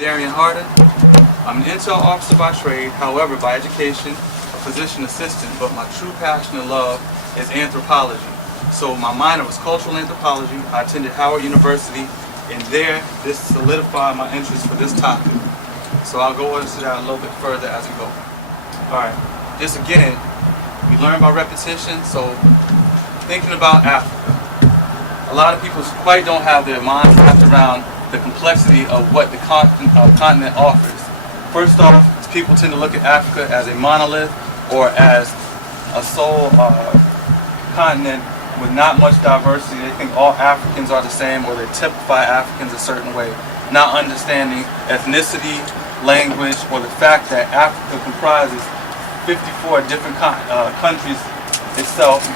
Darion Harden. I'm an intel officer by trade, however, by education, a physician assistant, but my true passion and love is anthropology. So my minor was cultural anthropology. I attended Howard University, and there, this solidified my interest for this topic. So I'll go into that a little bit further as we go. Alright, just again, we learn by repetition, so thinking about Africa. A lot of people quite don't have their minds wrapped around the complexity of what the continent offers. First off, people tend to look at Africa as a monolith or as a sole continent with not much diversity. They think all Africans are the same, or they typify Africans a certain way, not understanding ethnicity, language, or the fact that Africa comprises 54 different countries itself.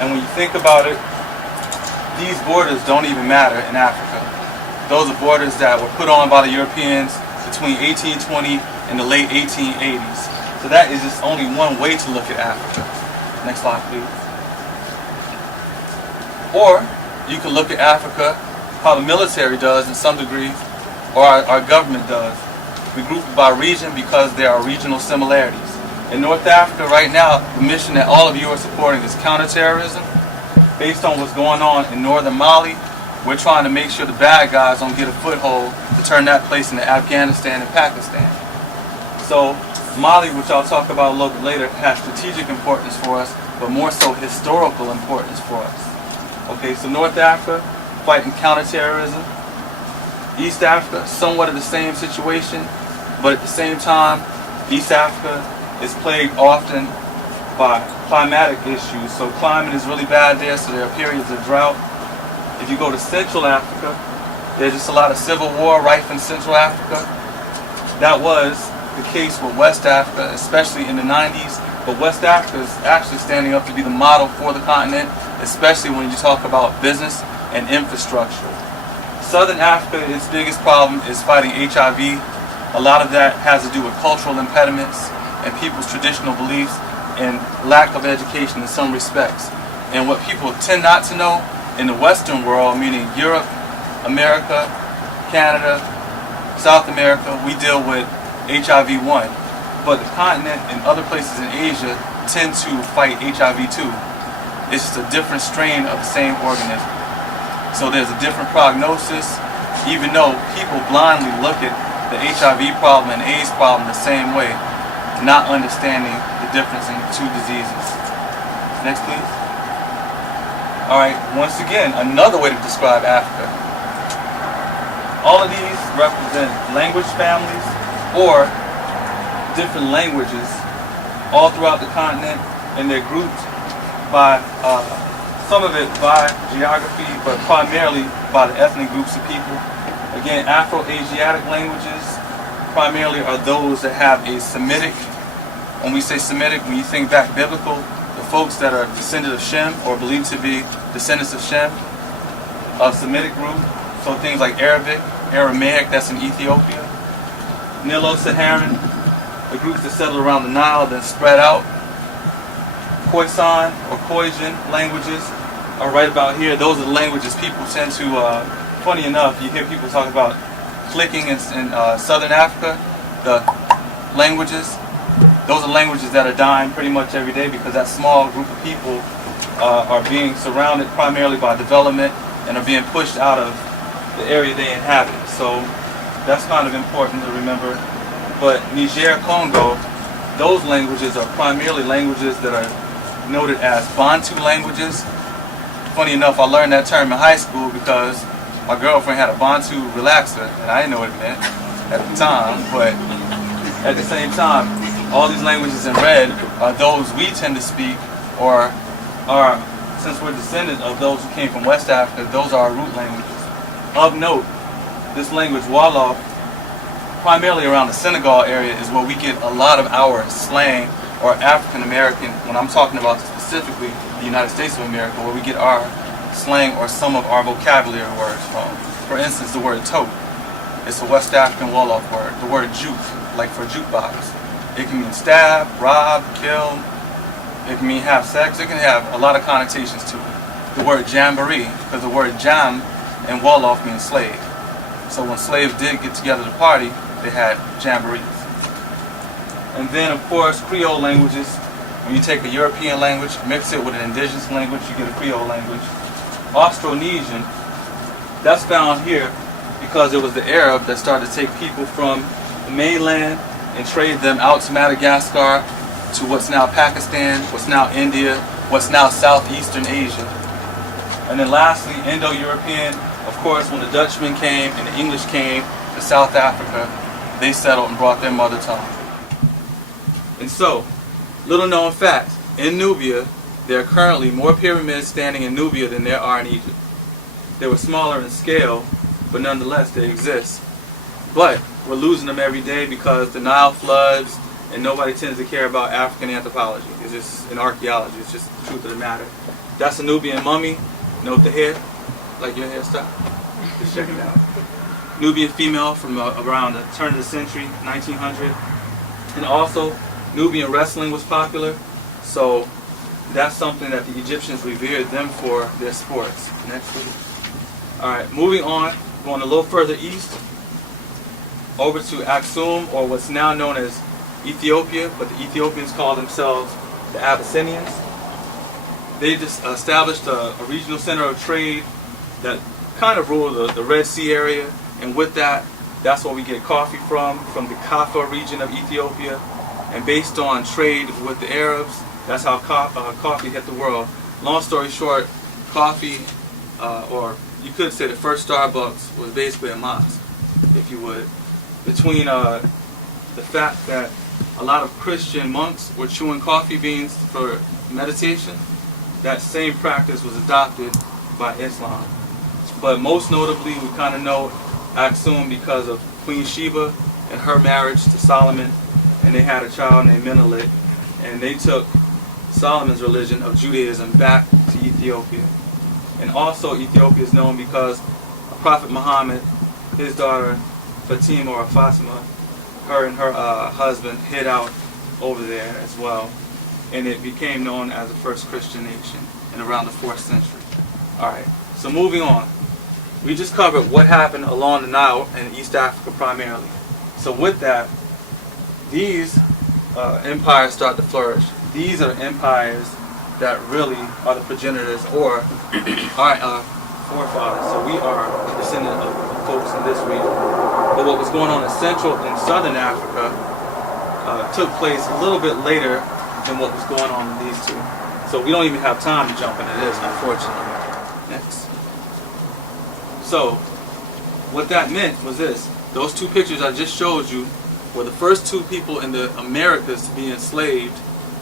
And when you think about it, these borders don't even matter in Africa. Those are borders that were put on by the Europeans between 1820 and the late 1880s. So that is just only one way to look at Africa. Next slide, please. Or you can look at Africa how the military does in some degree, or our government does. We group it by region because there are regional similarities. In North Africa right now, the mission that all of you are supporting is counterterrorism. Based on what's going on in northern Mali, we're trying to make sure the bad guys don't get a foothold to turn that place into Afghanistan and Pakistan. So Mali, which I'll talk about a little bit later, has strategic importance for us, but more so historical importance for us. Okay, so North Africa, fighting counterterrorism. East Africa, somewhat of the same situation, but at the same time, East Africa is plagued often by climatic issues. So climate is really bad there, so there are periods of drought. If you go to Central Africa, there's just a lot of civil war rife in Central Africa. That was the case with West Africa, especially in the 90s. But West Africa is actually standing up to be the model for the continent, especially when you talk about business and infrastructure. Southern Africa, its biggest problem is fighting HIV. A lot of that has to do with cultural impediments and people's traditional beliefs and lack of education in some respects. And what people tend not to know, in the Western world, meaning Europe, America, Canada, South America, we deal with HIV-1. But the continent and other places in Asia tend to fight HIV-2. It's just a different strain of the same organism. So there's a different prognosis, even though people blindly look at the HIV problem and AIDS problem the same way, not understanding the difference in the two diseases. Next, please. Alright, once again, another way to describe Africa. All of these represent language families or different languages all throughout the continent, and they're grouped by some of it by geography, but primarily by the ethnic groups of people. Again, Afro-Asiatic languages primarily are those that have a Semitic. When we say Semitic, when you think back biblical, the folks that are descended of Shem or believed to be descendants of Shem, a Semitic group. So things like Arabic, Aramaic, that's in Ethiopia. Nilo-Saharan, the groups that settled around the Nile, then spread out. Khoisan or Khoisan languages are right about here. Those are the languages people tend to, funny enough, you hear people talk about clicking in Southern Africa, the languages. Those are languages that are dying pretty much every day because that small group of people are being surrounded primarily by development and are being pushed out of the area they inhabit. So that's kind of important to remember. But Niger, Congo, those languages are primarily languages that are noted as Bantu languages. Funny enough, I learned that term in high school because my girlfriend had a Bantu relaxer, and I didn't know what it meant at the time, but at the same time, all these languages in red are those we tend to speak, or are, since we're descendants of those who came from West Africa, those are our root languages. Of note, this language, Wolof, primarily around the Senegal area, is where we get a lot of our slang, or African American, when I'm talking about specifically the United States of America, where we get our slang or some of our vocabulary words from. For instance, the word tote, it's a West African Wolof word. The word juke, like for jukebox, it can mean stab, rob, kill, it can mean have sex, it can have a lot of connotations to it. The word jamboree, because the word jam in Wolof means slave. So when slaves did get together to party, they had jamborees. And then, of course, Creole languages. When you take a European language, mix it with an indigenous language, you get a Creole language. Austronesian, that's found here because it was the Arab that started to take people from the mainland and trade them out to Madagascar, to what's now Pakistan, what's now India, what's now Southeastern Asia. And then lastly, Indo-European. Of course, when the Dutchmen came and the English came to South Africa, they settled and brought their mother tongue. And so, little known fact, in Nubia, there are currently more pyramids standing in Nubia than there are in Egypt. They were smaller in scale, but nonetheless they exist. But we're losing them every day because the Nile floods, and nobody tends to care about African anthropology. It's just in archaeology, it's just the truth of the matter. That's a Nubian mummy. Note the hair, like your hairstyle. Just check it out. Nubian female from around the turn of the century, 1900. And also, Nubian wrestling was popular, so that's something that the Egyptians revered them for their sports. Next, please. Alright, moving on, going a little further east, over to Aksum, or what's now known as Ethiopia, but the Ethiopians call themselves the Abyssinians. They just established a regional center of trade that kind of ruled the Red Sea area, and with that, that's where we get coffee from the Kaffa region of Ethiopia. And based on trade with the Arabs, that's how coffee hit the world. Long story short, coffee, or you could say the first Starbucks was basically a mosque, if you would. Between the fact that a lot of Christian monks were chewing coffee beans for meditation, that same practice was adopted by Islam. But most notably, we kind of know Aksum because of Queen Sheba and her marriage to Solomon, and they had a child named Menelik, and they took Solomon's religion of Judaism back to Ethiopia. And also Ethiopia is known because Prophet Muhammad, his daughter Fatima or Fatima, her and her husband hid out over there as well, and it became known as the first Christian nation in around the 4th century. Alright, so moving on. We just covered what happened along the Nile in East Africa primarily. So with that, these empires start to flourish. These are empires that really are the progenitors or our forefathers. So we are a descendant of folks in this region. But what was going on in Central and Southern Africa took place a little bit later than what was going on in these two. So we don't even have time to jump into this, unfortunately. Next. So, what that meant was this. Those two pictures I just showed you were the first two people in the Americas to be enslaved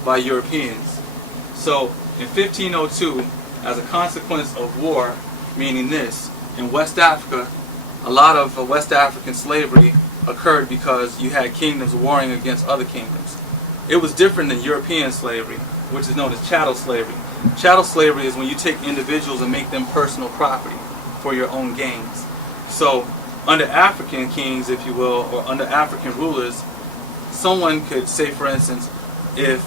by Europeans. So, in 1502, as a consequence of war, meaning this, in West Africa, a lot of West African slavery occurred because you had kingdoms warring against other kingdoms. It was different than European slavery, which is known as chattel slavery. Chattel slavery is when you take individuals and make them personal property for your own gains. So, under African kings, if you will, or under African rulers, someone could say, for instance, if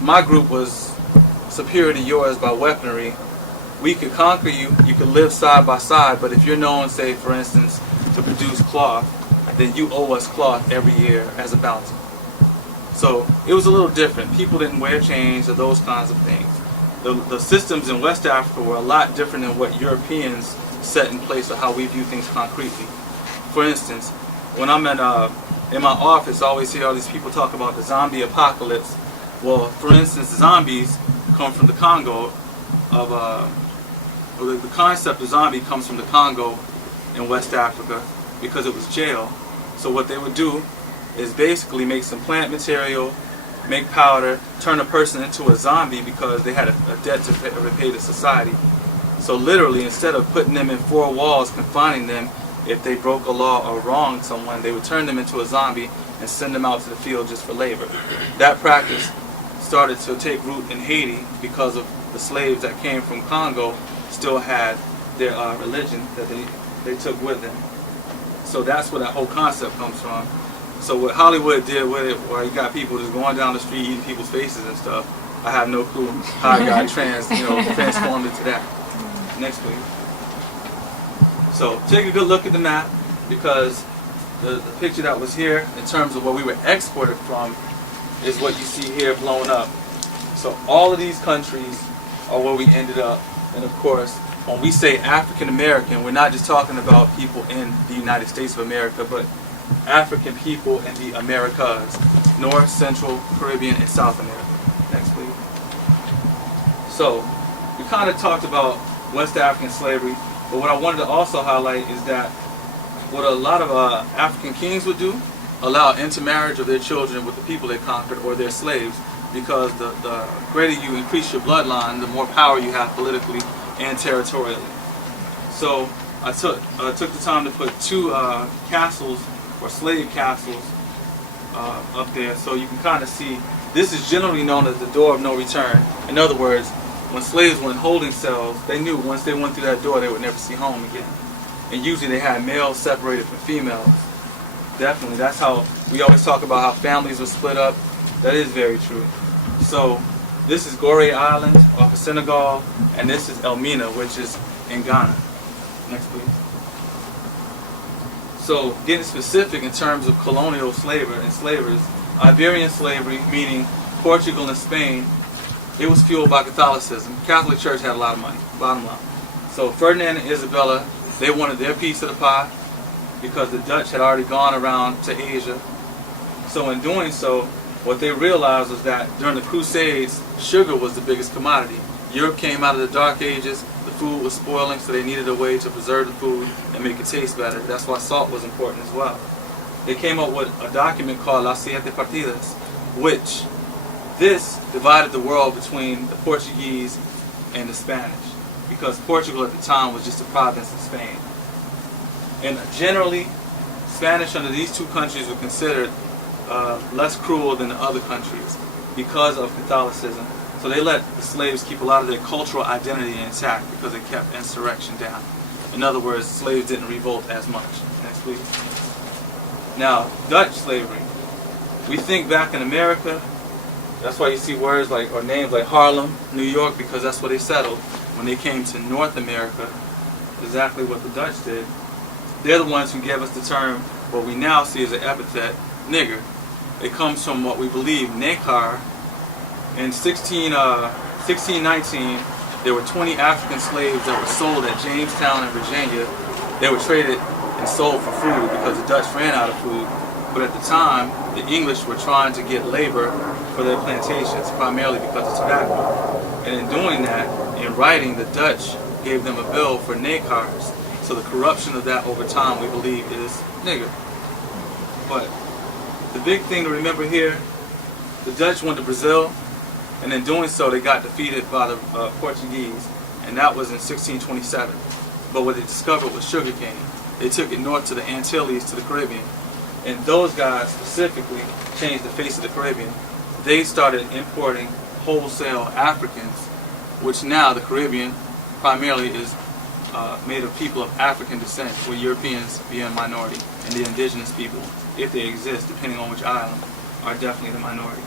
my group was superior to yours by weaponry, we could conquer you, you could live side by side, but if you're known, say, for instance, to produce cloth, then you owe us cloth every year as a bounty. So it was a little different. People didn't wear chains or those kinds of things. The systems in West Africa were a lot different than what Europeans set in place or how we view things concretely. For instance, when I'm in my office, I always hear all these people talk about the zombie apocalypse. Well, for instance, zombies come from the Congo the concept of zombie comes from the Congo in West Africa because it was jail. So what they would do is basically make some plant material, make powder, turn a person into a zombie because they had a debt to repay to society. So literally, instead of putting them in 4 walls, confining them, if they broke a law or wronged someone, they would turn them into a zombie and send them out to the field just for labor. That practice started to take root in Haiti because of the slaves that came from Congo still had their religion that they took with them. So that's where that whole concept comes from. So what Hollywood did with it, where you got people just going down the street eating people's faces and stuff, I have no clue how I got transformed into that. Next, please. So take a good look at the map, because the picture that was here in terms of where we were exported from is what you see here blown up. So all of these countries are where we ended up. And of course, when we say African American, we're not just talking about people in the United States of America, but African people in the Americas, North, Central, Caribbean, and South America. Next, please. So we kind of talked about West African slavery, but what I wanted to also highlight is that what a lot of African kings would do, allow intermarriage of their children with the people they conquered or their slaves, because the greater you increase your bloodline, the more power you have politically and territorially. So I took the time to put two castles, or slave castles, up there, so you can kind of see. This is generally known as the door of no return. In other words, when slaves were in holding cells, they knew once they went through that door, they would never see home again. And usually they had males separated from females. Definitely, that's how we always talk about how families were split up. That is very true. So this is Gorée Island off of Senegal, and this is Elmina, which is in Ghana. Next, please. So getting specific in terms of colonial enslavers, Iberian slavery, meaning Portugal and Spain, it was fueled by Catholicism. The Catholic Church had a lot of money, bottom line. So Ferdinand and Isabella, they wanted their piece of the pie because the Dutch had already gone around to Asia. So in doing so, what they realized was that during the Crusades, sugar was the biggest commodity. Europe came out of the Dark Ages, the food was spoiling, so they needed a way to preserve the food and make it taste better. That's why salt was important as well. They came up with a document called Las Siete Partidas, which this divided the world between the Portuguese and the Spanish, because Portugal at the time was just a province of Spain. And generally, Spanish under these two countries were considered less cruel than the other countries because of Catholicism. So they let the slaves keep a lot of their cultural identity intact because they kept insurrection down. In other words, slaves didn't revolt as much. Next, please. Now, Dutch slavery. We think back in America, that's why you see words like, or names like Harlem, New York, because that's where they settled. When they came to North America, exactly what the Dutch did. They're the ones who gave us the term, what we now see as an epithet, nigger. It comes from what we believe, nekar. In 1619, there were 20 African slaves that were sold at Jamestown in Virginia. They were traded and sold for food because the Dutch ran out of food. But at the time, the English were trying to get labor for their plantations, primarily because of tobacco. And in doing that, in writing, the Dutch gave them a bill for nekars. So the corruption of that over time, we believe, is nigger. But the big thing to remember here, the Dutch went to Brazil, and in doing so, they got defeated by the Portuguese, and that was in 1627. But what they discovered was sugarcane. They took it north to the Antilles, to the Caribbean, and those guys specifically changed the face of the Caribbean. They started importing wholesale Africans, which now the Caribbean primarily is made of people of African descent, with Europeans being a minority, and the indigenous people, if they exist, depending on which island, are definitely the minority.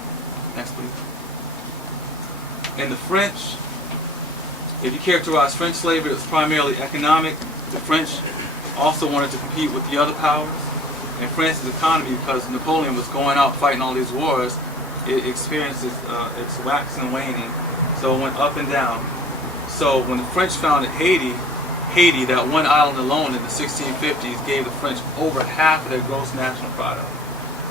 Next, please. And the French, if you characterize French slavery, it was primarily economic. The French also wanted to compete with the other powers. And France's economy, because Napoleon was going out fighting all these wars, it experienced its wax and waning. So it went up and down. So when the French founded Haiti, that one island alone in the 1650s, gave the French over half of their gross national product.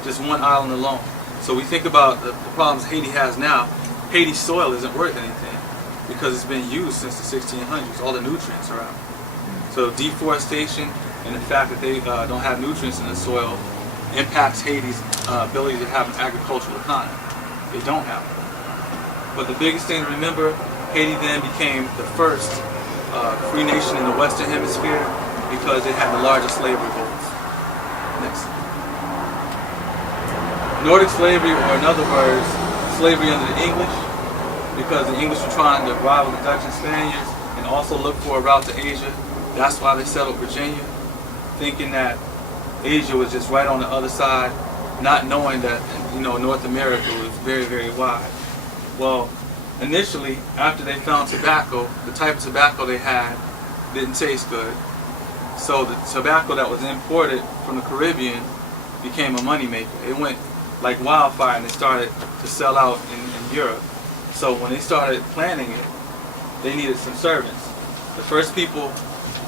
Just one island alone. So we think about the problems Haiti has now. Haiti's soil isn't worth anything because it's been used since the 1600s. All the nutrients are out. So deforestation and the fact that they don't have nutrients in the soil impacts Haiti's ability to have an agricultural economy. They don't have it. But the biggest thing to remember, Haiti then became the first free nation in the Western Hemisphere because it had the largest slavery holds. Next. Nordic slavery, or in other words, slavery under the English, because the English were trying to rival the Dutch and Spaniards and also look for a route to Asia. That's why they settled Virginia, thinking that Asia was just right on the other side, not knowing that, North America was very, very wide. Well, initially, after they found tobacco, the type of tobacco they had didn't taste good. So the tobacco that was imported from the Caribbean became a moneymaker. It went like wildfire and it started to sell out in Europe. So when they started planting it, they needed some servants. The first people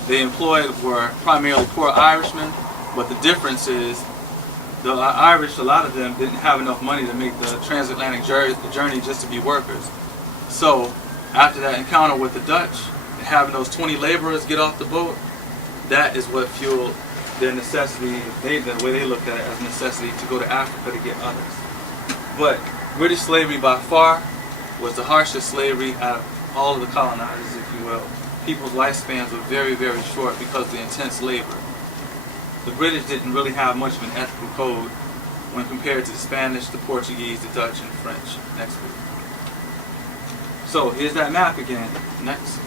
they employed were primarily poor Irishmen, but the difference is the Irish, a lot of them didn't have enough money to make the transatlantic journey just to be workers. So after that encounter with the Dutch, and having those 20 laborers get off the boat, that is what fueled their necessity, the way they looked at it as necessity to go to Africa to get others. But British slavery by far was the harshest slavery out of all of the colonizers, if you will. People's lifespans were very, very short because of the intense labor. The British didn't really have much of an ethical code when compared to the Spanish, the Portuguese, the Dutch, and the French. Next week. So here's that map again. Next.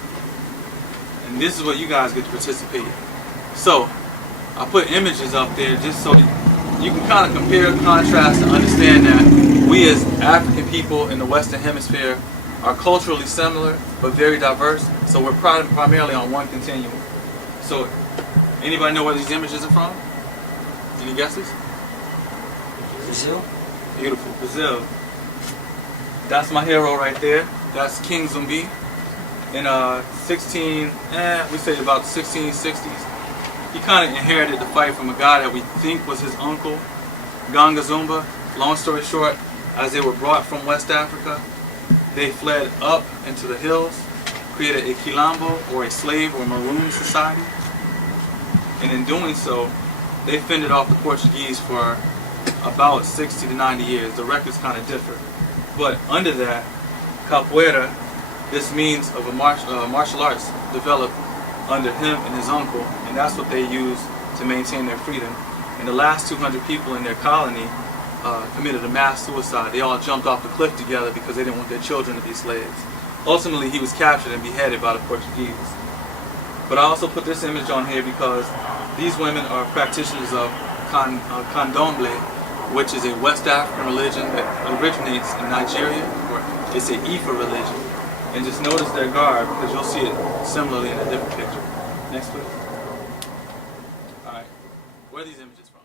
And this is where you guys get to participate. So I put images up there just so you can kind of compare, contrast, and understand that we as African people in the Western Hemisphere are culturally similar but very diverse. So we're primarily on one continuum. So anybody know where these images are from? Any guesses? Brazil? Beautiful. Brazil. That's my hero right there. That's King Zumbi. In we say about 1660s. He kind of inherited the fight from a guy that we think was his uncle, Ganga Zumba. Long story short, as they were brought from West Africa, they fled up into the hills, created a quilombo, or a slave or maroon society. And in doing so, they fended off the Portuguese for about 60 to 90 years. The records kind of differ. But under that, capoeira, this means of a martial arts developed under him and his uncle, and that's what they used to maintain their freedom. And the last 200 people in their colony committed a mass suicide. They all jumped off the cliff together because they didn't want their children to be slaves. Ultimately, he was captured and beheaded by the Portuguese. But I also put this image on here because these women are practitioners of candomblé, which is a West African religion that originates in Nigeria, or it's an Ifa religion. And just notice their garb, because you'll see it similarly in a different picture. Next, please. All right. Where are these images from?